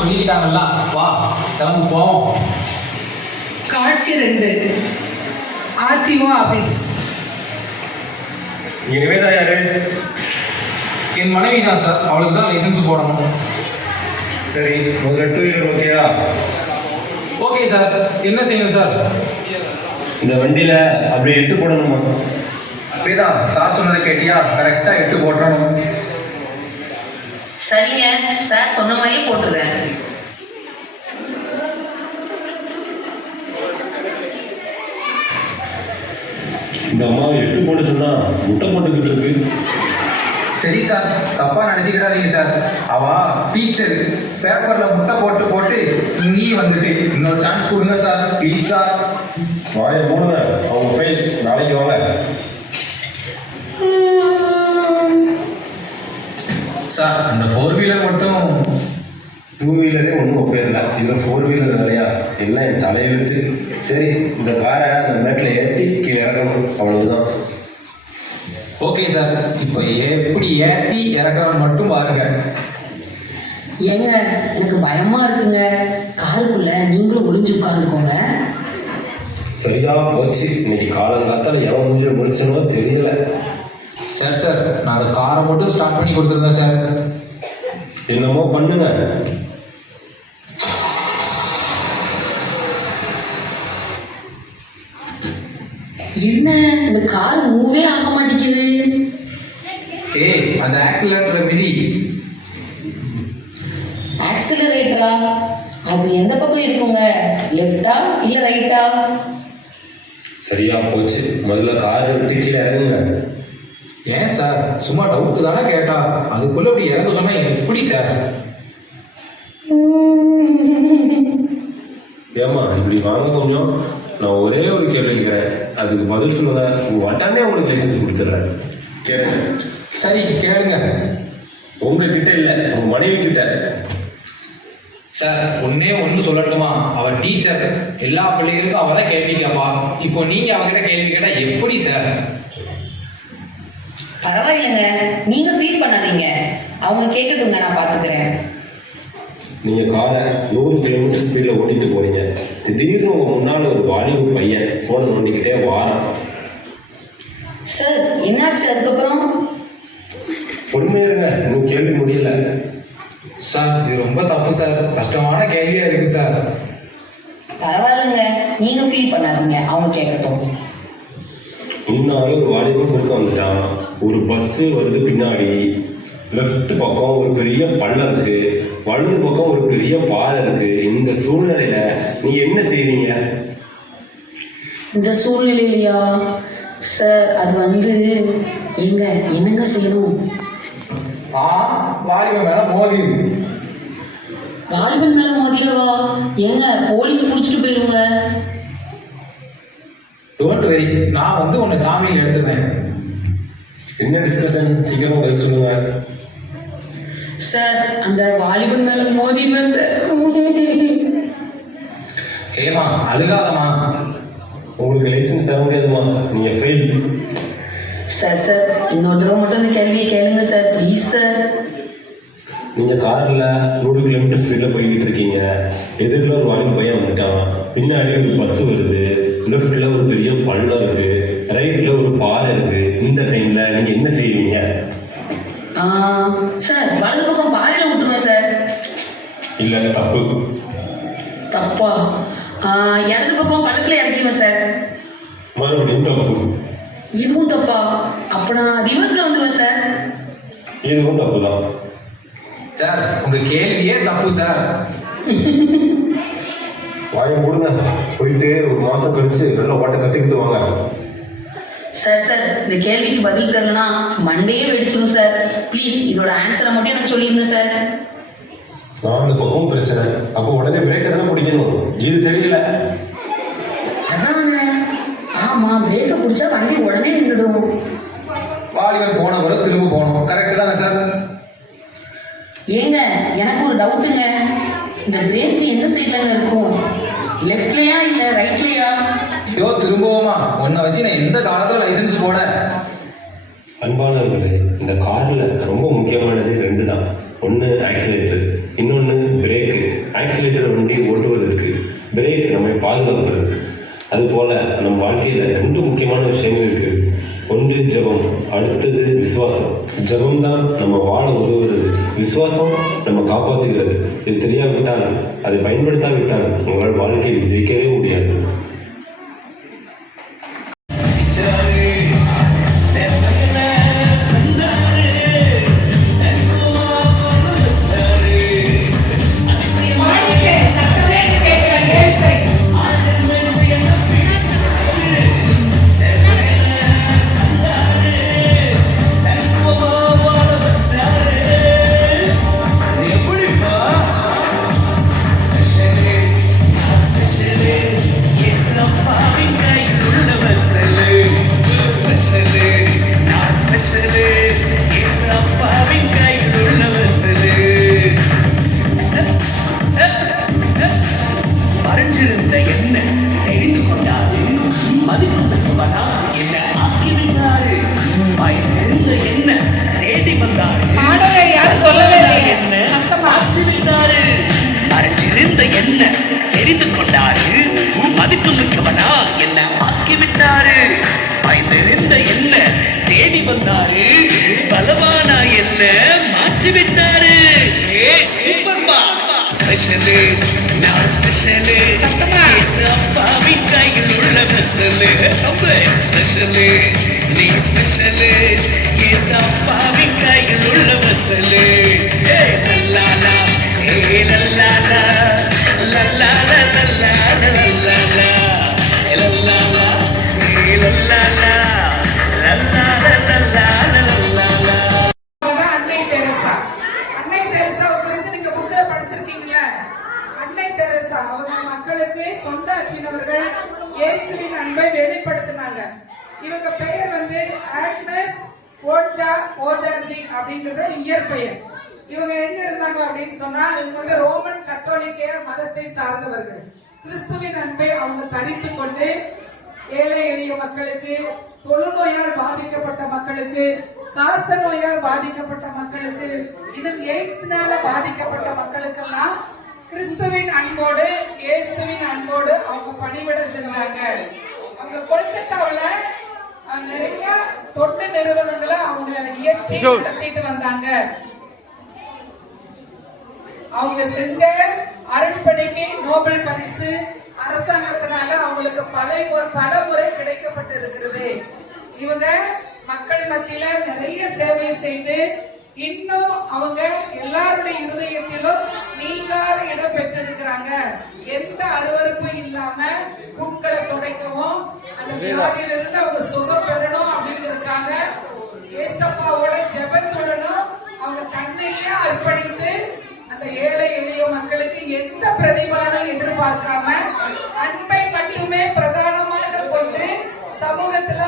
சொல்லிக்கிட்டாங்கல்ல, வா கிளம்பு போவோம். காட்சி 2 ஆர்டிஓ ஆபீஸ். இங்க நிவேதா யாரு? என் மனைவி தான் சார், அவளுக்கு தான் லைசன்ஸ் போடணும். சரி, முதல்ல 2 வீலர் ஓகேயா? ஓகே சார், என்ன செய்யணும் சார்? இந்த வண்டியில அப்படியே 8 போடணுமா? வேதா, சார் சொன்னதை கேட்டியா? கரெக்டா 8 போடணும். சரிங்க சார், சொன்ன மாதிரியே போட்டுருக்கேன். இந்த அம்மாவை 8 போட சொன்னா முட்டை போட்டுக்கிட்டு இருக்கு. சரி சார், தப்பா நினைச்சுக்கிடாதீங்க சார். அவ டீச்சர், பேப்பர்ல முட்டை போட்டு போட்டு இங்கேயும் வந்துட்டு இன்னொரு சான்ஸ் கொடுங்க சார், ப்ளீஸ் சார். வாயை மூடுங்க, அவங்க ஃபெயில். நாளைக்கு வாங்க சார். அந்த 4 வீலர் மட்டும் 2 வீலரே ஒன்றும் ஒப்பேரில்லை, இதில் 4 வீலர் வேலையா? எல்லாம் என் தலையெழுத்து. சரி, இந்த காரை அந்த மேட்டில் ஏற்றி கீழே இறக்கணும், அவ்வளவுதான். ஓகே சார், இப்போ எப்படி ஏற்றி இறக்குறான்னு மட்டும் பாருங்க. ஏங்க எனக்கு பயமா இருக்குங்க, காருக்குள்ள நீங்களும் ஒளிஞ்சு உட்கார்ந்துக்கோங்க. சரியா போச்சு, இன்னைக்கு காலங்காத்தால எவன் முடிஞ்ச முடிச்சனோ தெரியல. சார் சார், நான் அந்த காரை மட்டும் ஸ்டார்ட் பண்ணி கொடுத்துருந்தேன் சார். என்னமோ பண்ணுங்க. என்ன இந்த கார் மூவே ஆக மாட்டேங்குது? ஏய், அந்த ஆக்சிலேட்டரை மிதி. ஆக்சிலரேட்டரா? அது எந்த பக்கம் இருக்குங்க? லெஃப்டா இல்ல ரைட்டா? சரியா போச்சு, முதல்ல காரை விட்டு கீழே இறங்குங்க. ஏன் சார், சும்மா டவுட்டு தானே கேட்டா, அதுக்குள்ள இப்படி இறங்க சொன்னா எப்படி சார்? ஏமா இப்படி வாங்க கொஞ்சம். நான் ஒரே ஒரு கேள்வி கேட்கிறேன், அதுக்கு பதில் சொல்லுங்க. உடனே உங்களுக்கு லைசன்ஸ் கொடுத்துட்றேன். கேளுங்க. சரி கேளுங்க. உங்ககிட்ட இல்லை, உங்க மனைவி கிட்ட. சார், ஒன்னே ஒன்று சொல்லட்டுமா? அவ டீச்சர், எல்லா பிள்ளைகளுக்கும் அவ தான் கேள்வி கேட்பா. இப்போ நீங்க அவகிட்ட கேள்வி கேட்டா எப்படி சார்? பரவாயில்லைங்க, நீங்க ஃபீல் பண்ணாதீங்க, அவங்க கேட்கட்டுங்க, நான் பாத்துக்கிறேன். நீங்க காரை 100 கிலோமீட்டர் ஸ்பீட்ல ஓட்டிட்டு போறீங்க. திடீர்னு உங்க முன்னால ஒரு வாலிப பையன் போனை நோண்டிக்கிட்டே வாரான். சார் என்னாச்சு அதுக்கப்புறம்? பொறுமையா இருங்க, இன்னும் கேள்வி முடியல. சார், இது ரொம்ப தப்பு சார், கஷ்டமான கேள்வியா இருக்கு சார். பரவாயில்லைங்க, நீங்க ஃபீல் பண்ணாதீங்க, அவங்க கேட்கட்டும். முன்னாலே ஒரு வாலிபன் குறுக்க வந்துட்டான். ஒரு பஸ் வருது பின்னாடி. லெஃப்ட் பக்கம் ஒரு பெரிய பள்ளம் இருக்கு, வலது பக்கம் ஒரு பெரிய பாதை இருக்கு. இந்த சூழ்நிலையில நீங்க என்ன செய்வீங்க? இந்த சூழ்நிலையிலையா சார், அது வந்து எங்க என்னங்க செய்யணும்? வாலிபன் மேல மோதி. வாலிபன் மேல மோதிரவா? ஏங்க போலீஸ் புடிச்சிட்டு போயிருங்க. டோன்ட் வெரி, நான் வந்து உன்னை ஜாமீன் எடுத்துவேன். என்ன டிஸ்கஷன்? சீக்கிரமா பதில் சொல்லுங்க. சார், அந்த வாலிபன் மேல மோதிடுவேன் சார். ஏமா அழுகாதமா, உங்களுக்கு லைசன்ஸ் தர முடியாதுமா, நீங்க ஃபெயில். சார் சார், இன்னொரு தடவை மட்டும் அந்த கேள்வியை கேளுங்க சார், ப்ளீஸ் சார். நீங்க கார்ல 100 கிலோமீட்டர் ஸ்பீட்ல போய்கிட்டு இருக்கீங்க. எதிரில் ஒரு வாலிப பையன் வந்துட்டான். பின்னாடி ஒரு பஸ் வருது. லெஃப்ட்ல ஒரு பெரிய பள்ளம் இருக்கு, ரைட்ல ஒரு பாறை இருக்கு. இந்த டைம்ல நீங்க என்ன செய்வீங்க? சார், வலது பக்கம் பாறையில விட்டுருவேன் சார். இல்ல, தப்பு. தப்பா? இடது பக்கம் பள்ளத்துல இறக்கிடுவேன் சார். மறுபடியும் தப்பு. இதுவும் தப்பா? அப்ப நான் ரிவர்ஸ்ல வந்துடுவேன் சார். இதுவும் தப்பு தான் சார். உங்க கேள்வியே தப்பு சார். வாயை மூடுங்க, போயிட்டு ஒரு மாசம் கழிச்சு நல்ல ஓட்ட கத்துக்கிட்டு வாங்க. சார் சார், இந்த கேள்விக்கு பதில் தரலனா மண்டையே வெடிச்சிடும் சார். ப்ளீஸ் இதோட ஆன்சரை மட்டும் எனக்கு சொல்லிடுங்க சார். 4 பக்கமும் பிரச்சனை, அப்போ உடனே பிரேக்கை தானே பிடிக்கணும். இது தெரியல. அதானே, ஆமா, பிரேக்கை பிடிச்சா வண்டி உடனே நின்றுடும். வாலிபன் போன பிறகு திரும்ப போகணும், கரெக்ட் தானே சார்? ஏங்க எனக்கு ஒரு டவுட்டுங்க, இந்த பிரேக் எந்த சைட்லங்க இருக்கும்? லெஃப்ட்லயா இல்ல ரைட்லயா? ஐயோ, திரும்பவுமா? உன்னை வச்சு நான் எந்த காலத்துல லைசன்ஸ் போட? அன்பானவர்களே, இந்த காரில் ரொம்ப முக்கியமானது 2 தான். ஒன்று ஆக்சிலேட்டர், இன்னொன்று பிரேக்கு. ஆக்சிலேட்டர் வண்டி ஓட்டுவதற்கு, பிரேக் நம்மை பாதுகாப்பதற்கு. அதுபோல நம் வாழ்க்கையில 2 முக்கியமான விஷயங்கள் இருக்கு. ஒன்று ஜெபம், அடுத்தது விசுவாசம். ஜெபம் தான் நம்ம வாழ உதவுகிறது, விசுவாசம் நம்ம காப்பாற்றுகிறது. இது தெரியாவிட்டால், அதை பயன்படுத்தாவிட்டால் உங்களால் வாழ்க்கையில் ஜெயிக்கவே முடியாது. பாடிட்டேன், சத்தமே கேட்கல, கேள் சரி. மறைஞ்சிருந்த என்ன தெரிந்து கொண்டாரு, மதிப்புவனா என்ன ஆக்கிவிட்டாரு, பயந்திருந்த என்ன தேடி வந்தாரு, பாடலை யாரும் சொல்லவே இல்லையே. என்ன சத்தமா. ஆக்கிவிட்டாரு. மறைஞ்சிருந்த என்ன தெரிந்து கொண்டாரு, மதிப்பு மிக்கவனா என்ன ஆக்கிவிட்டாரு, பயந்திருந்த என்ன தேடி வந்தாரு, பலவானா என்ன மாற்றிவிட்டாரு. சூப்பர்பா, ஸ்பெஷலு, நான் ஸ்பெஷலு, சத்தமா. அப்பாவின் கையில் உள்ள ஸ்பெஷலு, ஸ்பெஷலு, நீ ஸ்பெஷலு, அப்பாவின் கையில் உள்ள ஸ்பெஷலு. லல்லாலா, லல்லாலா, லல்லாலா, லல்லாலா, லல்லாலா, லல்லாலா, லல்லாலா, லல்லாலா, லல்லாலா, லல்லாலா. அவங்கதான் அன்னை தெரசா. அன்னை தெரசாவை குறித்து நீங்க புக்ல படிச்சிருக்கீங்களா? அன்னை தெரசா அவங்க மக்களுக்கு தொண்டாற்றினவர்கள், இயேசுவின் அன்பை வெளிப்படுத்தினாங்க. இவங்க பெயர் வந்து ஆக்னஸ் ஓஜாசி அப்படிங்கறது இயற்பெயர். இவங்க எங்க இருந்தாங்க அப்படின்னு சொன்னா, இவங்க வந்து ரோமன் கத்தோலிக்க மதத்தை சார்ந்தவர்கள். கிறிஸ்துவின் அன்பை அவங்க தரித்து கொண்டு ஏழை எளிய மக்களுக்கு, தொழுநோயால் பாதிக்கப்பட்ட மக்களுக்கு, காச நோயால் பாதிக்கப்பட்ட மக்களுக்கு, இன்னும் எய்ட்ஸ்னால பாதிக்கப்பட்ட மக்களுக்கெல்லாம் கிறிஸ்துவின் அன்போடு, இயேசுவின் அன்போடு அவங்க பணிவிட செஞ்சாங்க. அவங்க கொல்கத்தாவுல நிறைய தொண்டு நிறுவனங்களை அவங்க இயற்றி நடத்திட்டு வந்தாங்க. அவங்க செஞ்ச அருட்பணிக்கு நோபல் பரிசு அரசாங்கத்தினால அவங்களுக்கு பல முறை கிடைக்கப்பட்டு இருக்கிறது. இவங்க மக்கள் மத்தியில நிறைய சேவை செய்து இன்னும் அவங்க எல்லாருடைய இருதயத்திலும் நீங்காத இடம் பெற்றிருக்கிறாங்க. எந்த அருவருப்பும் இல்லாம புண்களை துடைக்கவும், அந்த வியாதியிலிருந்து அவங்க சுகம் பெறணும் அப்படிங்கிறதுக்காக ஏசப்பாவோட ஜெபத்துடனும் அவங்க தன்னையே அர்ப்பணித்து அந்த ஏழை எளிய மக்களுக்கு எந்த பிரதிபலனும் எதிர்பார்க்காம அன்பை மட்டுமே பிரதானமாக கொண்டு சமூகத்துல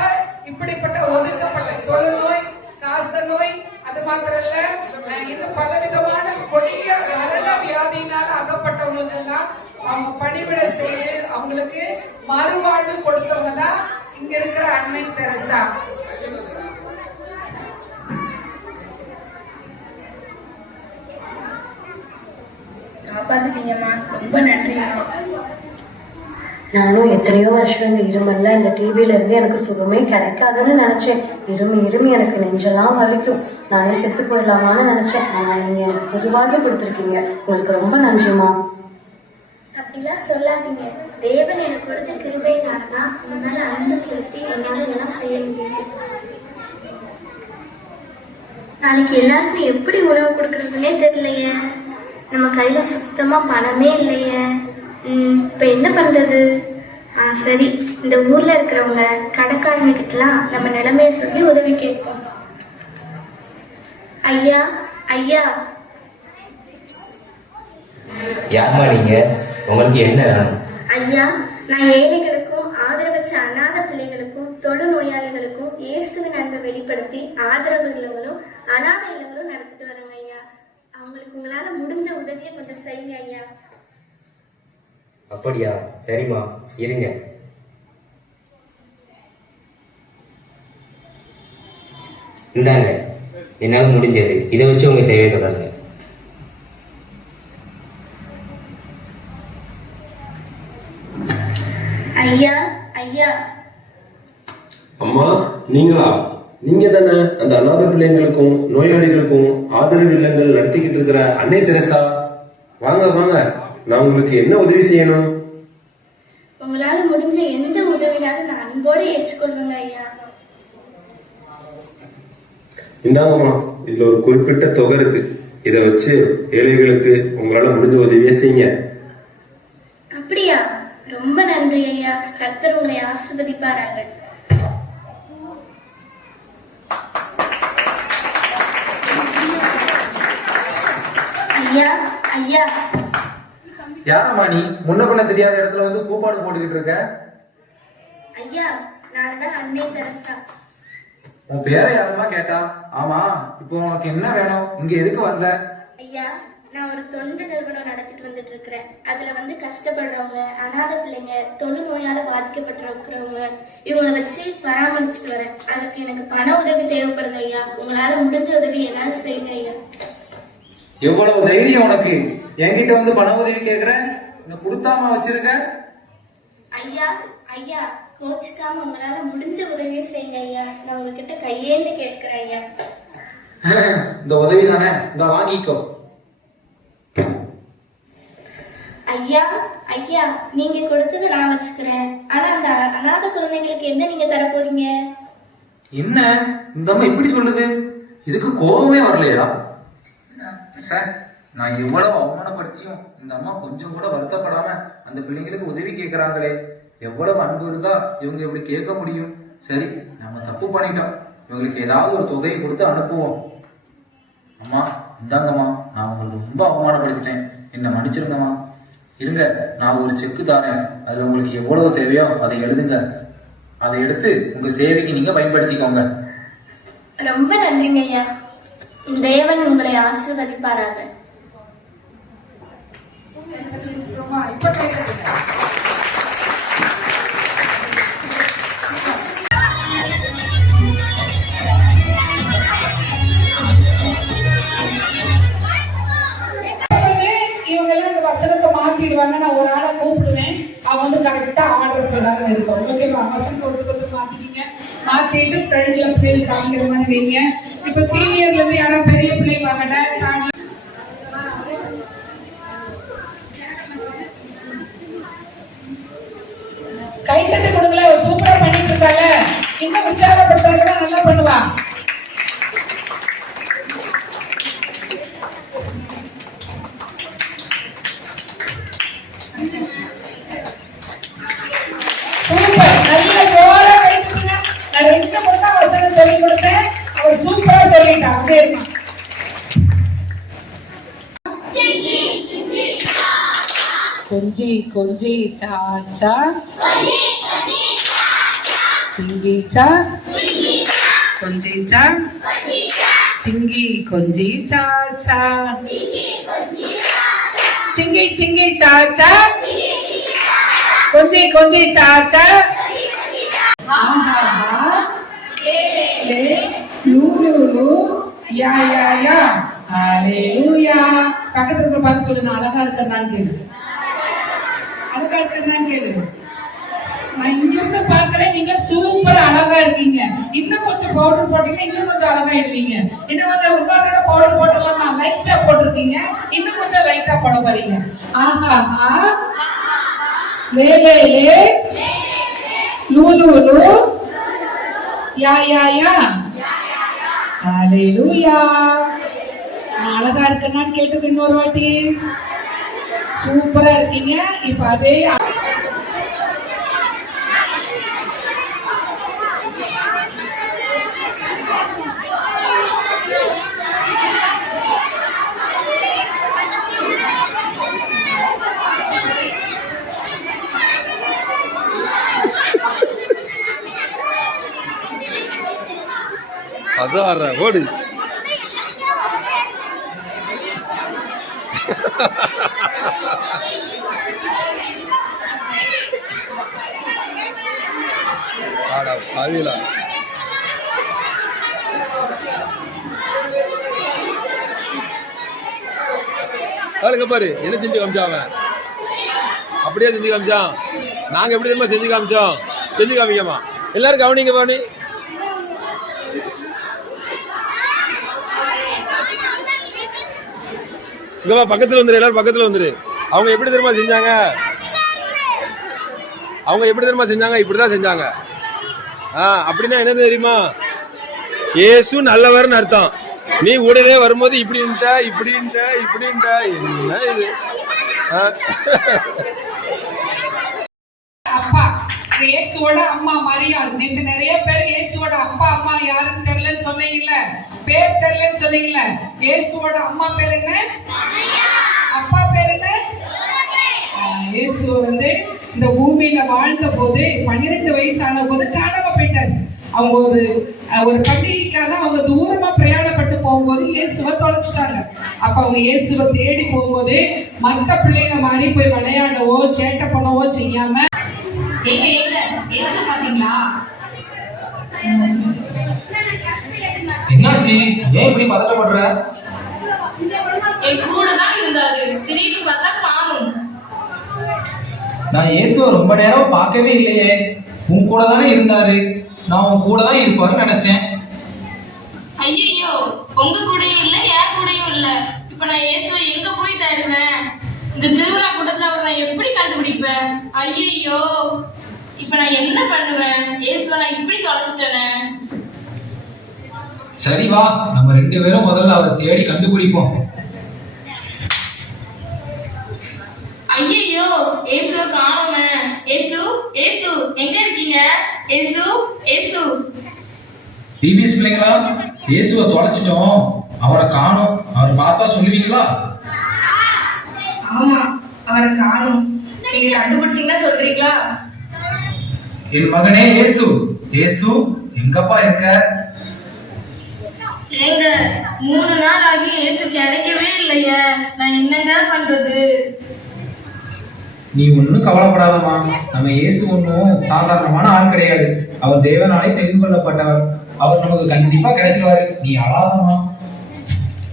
இப்படிப்பட்ட ஒதுக்கப்பட்ட தொழுநோய், காச நோய், அது மாத்திரம் இல்ல இன்னும் பலவிதமான கொடிய மரண வியாதியினால் அகப்பட்டவங்களுக்கு எல்லாம் அவங்க பணிவிட செய்து அவங்களுக்கு மறுவாழ்வு கொடுத்தவங்க தான் இங்க இருக்கிற அன்னை தெரசா. காப்பாத்திட்டீங்கம்மா, ரொம்ப நன்றிம்மா. நானும் எத்தனையோ வருஷம் இந்த இருமல்ல, இந்த டிபில இருந்து எனக்கு சுகமே கிடைக்காதுன்னு நினைச்சேன். இருமி எனக்கு நெஞ்செல்லாம் வலிக்கும், நானே செத்து போயிடலாமான்னு நினைச்சேன். ஆனா நீங்க எனக்கு பொதுவாக கொடுத்துருக்கீங்க, உங்களுக்கு ரொம்ப நன்றிமா. அப்படிலாம் சொல்லாதீங்க. தேவன் எனக்கு கொடுத்த கிருபையினாலதான் உங்க மேல அன்பு செலுத்தி என்னால இதெல்லாம் செய்ய முடியுது. நாளைக்கு எல்லாருக்கும் எப்படி உணவு கொடுக்கறதுன்னே தெரியலையே. நம்ம கையில சுத்தமா பணமே இல்லையே. இப்ப என்ன பண்றது? சரி, இந்த ஊர்ல இருக்கிறவங்க கடைக்காரங்க கிட்டலாம் நம்ம நிலைமைய சொல்லி உதவி கேட்போம். ஐயா ஐயா. யாருமா நீங்க? உங்களுக்கு என்ன வேணும்? ஐயா, நான் ஏழைகளுக்கும் ஆதரவற்ற அநாத பிள்ளைகளுக்கும் தொழு நோயாளிகளுக்கும் இயேசுவின் அன்பை வெளிப்படுத்தி ஆதரவு இல்லங்களும் அநாத இல்லங்களும் நடத்திட்டு வரேங்க ஐயா. அவங்களுக்கு உங்களால முடிஞ்ச உதவியை கொஞ்சம் செய்யுங்க ஐயா. அப்படியா? சரிம்மா, இருங்க. இந்தாங்க, என்னால் முடிஞ்சது. இதை வச்சு உங்க சேவையை தொடருங்க. ஐயா ஐயா அம்மா நீங்களா? நீங்க தானே அந்த அநாத பிள்ளைங்களுக்கும் நோயாளிகளுக்கும் ஆதரவு இல்லங்கள் நடத்திக்கிட்டு இருக்கிற அன்னை தெரசா? வாங்க வாங்க, நான் உங்களுக்கு என்ன உதவி செய்யணும்? உங்களால முடிஞ்ச எந்த உதவினாலும் நான் அன்போடு ஏற்றுக்கொள்வேங்க ஐயா. இந்தாங்கம்மா, இதுல ஒரு குறிப்பிட்ட தொகை இருக்கு. இதை வச்சு ஏழைகளுக்கு உங்களால முடிஞ்ச உதவியை செய்யுங்க. அப்படியா? ரொம்ப நன்றி ஐயா. கர்த்தர் உங்களை ஆசீர்வதிப்பாராக. ஐயா ஐயா யாரம்மா நீ? முன்ன பண்ண தெரியாத இடத்துல வந்து கூப்பாடு போட்டுக்கிட்டு இருக்க. ஐயா, நான் தான் அன்னை தெரசா. உன் பேரை யாருமா கேட்டா? ஆமா, இப்போ உனக்கு என்ன வேணும்? இங்க எதுக்கு வந்த? ஐயா, நான் ஒரு தொண்டு நிறுவனம் நடத்திட்டு வந்துட்டு இருக்கிறேன். அதுல வந்து கஷ்டப்படுறவங்க, அநாத பிள்ளைங்க, தொழுநோயால பாதிக்கப்பட்டிருக்கிறவங்க, இவங்களை வச்சு பராமரிச்சுட்டு வரேன். அதுக்கு எனக்கு பண உதவி தேவைப்படுது ஐயா. உங்களால முடிஞ்ச உதவி என்ன செய்யுங்க ஐயா. எவ்வளவு தைரியம் உனக்கு? என்கிட்ட வந்து பண உதவி கேக்குற? உனக்கு கொடுத்தாம வச்சிருக்க? ஐயா ஐயா, கோச்சுக்காம உங்களால முடிஞ்ச உதவியை செய்யுங்க ஐயா. நான் உங்ககிட்ட கையேந்து கேட்கிறேன் ஐயா. இந்த உதவி தானே, இந்த வாங்கிக்கோ. ஐயா ஐயா, நீங்க கொடுத்ததை நான் வச்சுக்கிறேன். ஆனா அந்த அநாத குழந்தைங்களுக்கு என்ன நீங்க தர போறீங்க? என்ன இந்த அம்மா இப்படி சொல்லுது? இதுக்கு கோபமே வரலையா? சார், நான் எவ்வளவு அவமானப்படுத்தியும் இந்த அம்மா கொஞ்சம் கூட வருத்தப்படாம அந்த பிள்ளைங்களுக்கு உதவி கேட்கறாங்களே. எவ்வளவு அன்பு இருந்தா இவங்க இப்படி கேட்க முடியும்? சரி, நம்ம தப்பு பண்ணிட்டோம். இவங்களுக்கு ஏதாவது ஒரு தொகையை கொடுத்து அனுப்புவோம். அம்மா இந்தாங்கம்மா, நான் உங்களுக்கு ரொம்ப அவமானப்படுத்திட்டேன், என்ன மன்னிச்சிருங்கம்மா. இருங்க, நான் ஒரு செக்கு தாரேன். அதுல உங்களுக்கு எவ்வளவு தேவையோ அதை எழுதுங்க. அதை எடுத்து உங்க சேவைக்கு நீங்க பயன்படுத்திக்கோங்க. ரொம்ப நன்றிங்க ஐயா. தேவன் உங்களை ஆசீர்வதிப்பாராக. இப்ப கேட்டதுங்க. இவங்கெல்லாம் இந்த வசனத்தை மாத்திடுவாங்க. நான் ஒரு ஆளை கூப்பிடுவேன், அவங்க வந்து கரெக்டா ஆர்டர் பிரகாரம் இருக்கும். ஓகேவா? வசனத்தை ஒருத்தர் மாத்திட்டீங்க, மாத்திட்டு ஃப்ரெண்ட்ல பிள்ளைகள் காமிக்கிற மாதிரி வைங்க. இப்ப சீனியர்ல இருந்து யாரோ பெரிய பிள்ளைங்க வாங்க, டான்ஸ் ஆடலாம். கைத்தட்டு கொடுக்கல, சூப்பரா பண்ணிட்டு இருக்காங்க. இன்னும் உற்சாகப்படுத்துறதுனா நல்லா பண்ணுவா. சூப்பர், நல்ல ஜோரா கைத்தட்டுங்க. நான் 2 முறை தான் வசனம் சொல்லி கொடுத்தேன், அவர் சூப்பரா சொல்லிட்டா. அப்படியே இருமா. கொஞ்சி கொஞ்சி சாச்சா சிங்கி சா கொஞ்சி சா சிங்கி கொஞ்சி சாச்சா சிங்கி சிங்கி சாச்சா கொஞ்சி கொஞ்சி சாச்சா. ஆஹா லே லூ லூ லூ யா யா யா ஹalleluya. பக்கத்துல பார்த்து சொல்லு, நான் அழகா இருக்கேன்னு கேளு. அழகா இருக்கேன்னு கேளு. நான் இங்க இருந்து பாக்குறேன், நீங்க சூப்பரா அழகா இருக்கீங்க. இன்னும் கொஞ்சம் பவுடர் போட்டீங்கன்னா இன்னும் கொஞ்சம் அழகாயிடுவீங்க. இன்னும் கொஞ்சம் உட்கார்ந்து பவுடர் போட்டலாமா? லைட்டா போட்டிருக்கீங்க, இன்னும் கொஞ்சம் லைட்டா போட போறீங்க. ஆஹா லே லே லே லூ லூ லூ யா யா யா ஹalleluya. நான் அழகா இருக்கேன்னு கேட்டுக்கு இன்னொரு வாட்டி. சூப்பரா இருக்கீங்க. இப்ப அதே அதான் ஓடு. பாவிலா பாரு, என்ன செஞ்சு காமிச்சான் அவன்? அப்படியே செஞ்சு காமிச்சான். நாங்க எப்படி தெரியுமா செஞ்சு காமிச்சோம்? செஞ்சு காமிக்கமா எல்லாரும் கவனிங்க பாணி. இங்க பக்கத்துல வந்துரு, எல்லாரும் பக்கத்துல வந்துரு. அவங்க எப்படி தெரியுமா செஞ்சாங்க? அவங்க எப்படி தெரியுமா செஞ்சாங்க? இப்படிதான் செஞ்சாங்க. அப்படின்னா என்ன தெரியுமா? இயேசு நல்லவர்னு அர்த்தம். நீ உடனே வரும்போது இப்படின்ட்ட என்ன இது? அப்பா இயேசுவோட அம்மா மரியாள். நேத்து நிறைய பேர் இயேசுவோட அப்பா அம்மா யாருன்னு தெரியலன்னு சொன்னீங்கல்ல, பேர் தெரியலன்னு சொன்னீங்கல்ல. இயேசுவோட அம்மா பேர் என்ன? அப்பா பேர் என்ன? இயேசு இந்த பூமியில வாழ்ந்த போது 12 வயசான போது காணாம போயிட்டாரு. அவங்க ஒரு பண்டிகைக்காக அவங்க தூரமா பிரயாணப்பட்டு போகும்போது இயேசுவை தொலைச்சிட்டாங்க. அப்ப அவங்க இயேசுவை தேடி போகும்போது மற்ற பிள்ளைங்க மாதிரி போய் விளையாடவோ சேட்டை பண்ணவோ செய்யாம என்னாச்சு? ஏன் இப்படி பதட்டப்படுற? என் கூட தான் இருந்தாரு, திடீர்னு பார்த்தா காணும். நான் இயேசுவை ரொம்ப நேரம் பார்க்கவே இல்லையே. உன் கூட தானே இருந்தாரு. நான் உன் கூட தான் இருப்பாருன்னு நினைச்சேன். ஐயோ, உங்க கூடயும் இல்ல, என் கூடயும் இல்ல. இப்ப நான் இயேசுவை எங்க போய் தேடுவேன்? இந்த திருவிழா கூட்டத்துல அவர் நான் எப்படி கண்டுபிடிப்பேன்? ஐயோ, இப்ப நான் என்ன பண்ணுவேன்? இயேசுவை நான் இப்படி தொலைச்சிட்டேனே. சரி வா, நம்ம 2 பேரும் முதல்ல அவரை தேடி கண்டுபிடிப்போம். ஐயோ, இயேசுவை காணோமே. இயேசு, இயேசு எங்க இருக்கீங்க? இயேசு, இயேசு. பிபிஎஸ் பிள்ளைங்களா, இயேசுவை தொலைச்சிட்டோம், அவரை காணோம். அவரை பார்த்தா சொல்லுவீங்களா? ஆமா, அவரை காணோம். நீங்க கண்டுபிடிச்சீங்கன்னா சொல்றீங்களா? என் மகனே இயேசு, இயேசு எங்கப்பா இருக்க? ஏங்க, 3 நாள் ஆகி இயேசு கிடைக்கவே இல்லையே. நான் என்னங்க பண்றது? நீ ஒன்னும் கவலைப்படாதம்மா. நம்ம இயேசு ஒன்னும் சாதாரணமான ஆள் கிடையாது. அவர் தேவனாலே தெரிந்து கொள்ளப்பட்டவர். அவர் நமக்கு கண்டிப்பா கிடைச்சிருவாரு. நீ அழாதம்மா.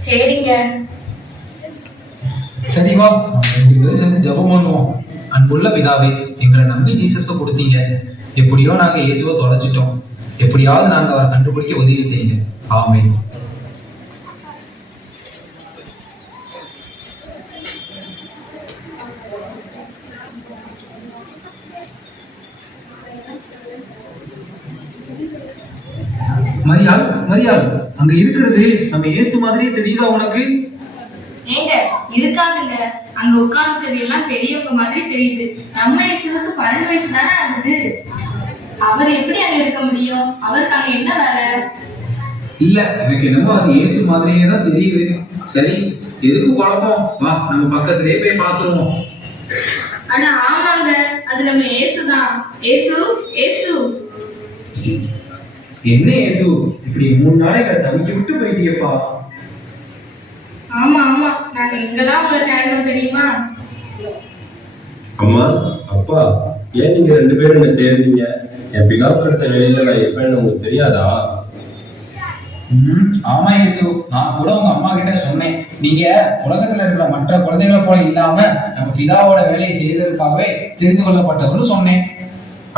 சரிங்க. சரி வா, நம்ம 2 பேரும் சேர்ந்து ஜெபம் பண்ணுவோம். அன்புள்ள பிதாவே, எங்களை நம்பி ஜீசஸை கொடுத்தீங்க. எப்படியோ நாங்க இயேசுவை தொலைச்சிட்டோம். எப்படியாவது நாங்க அவரை கண்டுபிடிக்க உதவி செய்யுங்க. ஆமென். மரியாள், மரியாள், அங்க இருக்கிறது நம்ம இயேசு மாதிரியே தெரியுதா உனக்கு? ஏங்க, இருக்காதுங்க. அங்க உட்கார்ந்துக்கிறது எல்லாம் பெரியவங்க மாதிரி தெரியுது. நம்ம இயேசுவுக்கு 12 வயசு தானே ஆகுது. அவர் எப்படி அங்க இருக்க முடியும்? அவருக்கு அங்க என்ன வேலை? இல்ல, எனக்கு என்னமோ அது இயேசு மாதிரியே தான் தெரியுது. சரி, எதுக்கு குழப்பம்? வா, நம்ம பக்கத்திலேயே போய் பார்த்துருவோம். அட ஆமாங்க, அது நம்ம இயேசுதான். இயேசு, இயேசு. என்ன இயேசு, இப்படி 3 நாளைக்கு தவிக்க விட்டு போயிட்டியப்பா? ஆமா ஆமா, நாங்க எங்கதான் உங்களை தேடணும் தெரியுமா? அம்மா, அப்பா, ஏன் நீங்க 2 பேரும் என்ன தேடுறீங்க? என் பிதாவுக்கு அடுத்த வேலையில நான் எப்பன்னு உங்களுக்கு தெரியாதா? ஆமா இயேசு, நான் கூட உங்க அம்மா கிட்ட சொன்னேன். நீங்க உலகத்துல இருக்கிற மற்ற குழந்தைகளை போல இல்லாம நம்ம பிதாவோட வேலையை செய்யறதுக்காகவே தெரிந்து கொள்ளப்பட்டவர்னு சொன்னேன்.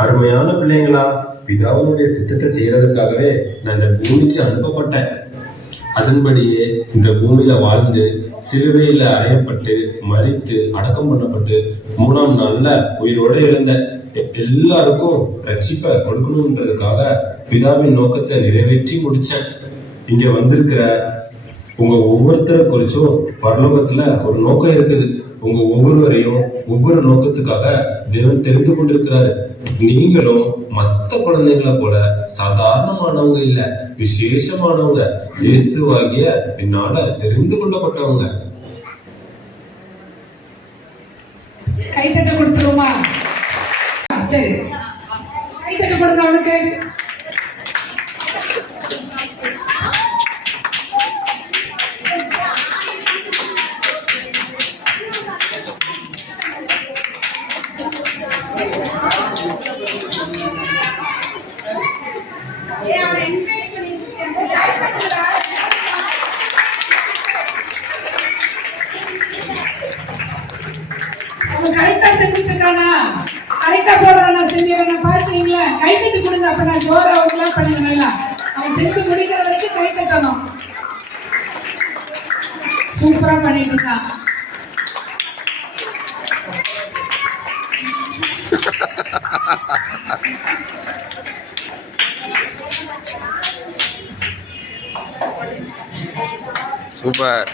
அருமையான பிள்ளைங்களா, பிதாவுடைய சித்தத்தை செய்யறதுக்காகவே நான் இந்த பூமிக்கு அனுப்பப்பட்டேன். அதன்படியே இந்த பூமியில வாழ்ந்து சிலுவையில அறையப்பட்டு மரித்து அடக்கம் பண்ணப்பட்டு 3ஆம் நாள்ல உயிரோட எழுந்த எல்லாருக்கும் ரட்சிப்பை கொடுக்கணுன்றதுக்காக பிதாவின் நோக்கத்தை நிறைவேற்றி முடிச்சேன். இங்க வந்திருக்கிற உங்க ஒவ்வொருத்தரை குறிச்சும் பரலோகத்துல ஒரு நோக்கம் இருக்குது. உங்க ஒவ்வொருவரையும் ஒவ்வொரு நோக்கத்துக்காக தேவன் தெரிந்து கொண்டிருக்கிறாரு. நீங்களும் மற்ற குழந்தைகளை போல சாதாரணமானவங்க இல்ல, விசேஷமானவங்க. இயேசுவாகிய என்னால தெரிந்து கொள்ளப்பட்டவங்க. கைத்தட்ட கொடுத்துருமா? சரி, கைத்தட்ட கொடுங்க அவனுக்கு. அவன் கரெக்டா செஞ்சுட்டு இருக்கானா? கரெக்டா போடுறானா செஞ்சு பாத்தீங்களா? கை தட்டி கொடுங்க. அப்ப நான் ஜோரா அவங்களாம் பண்ணுங்க. நல்லா அவன் செஞ்சு முடிக்கிற வரைக்கும் கை தட்டணும். சூப்பரா பண்ணிட்டு இருக்கான். சூப்பர்.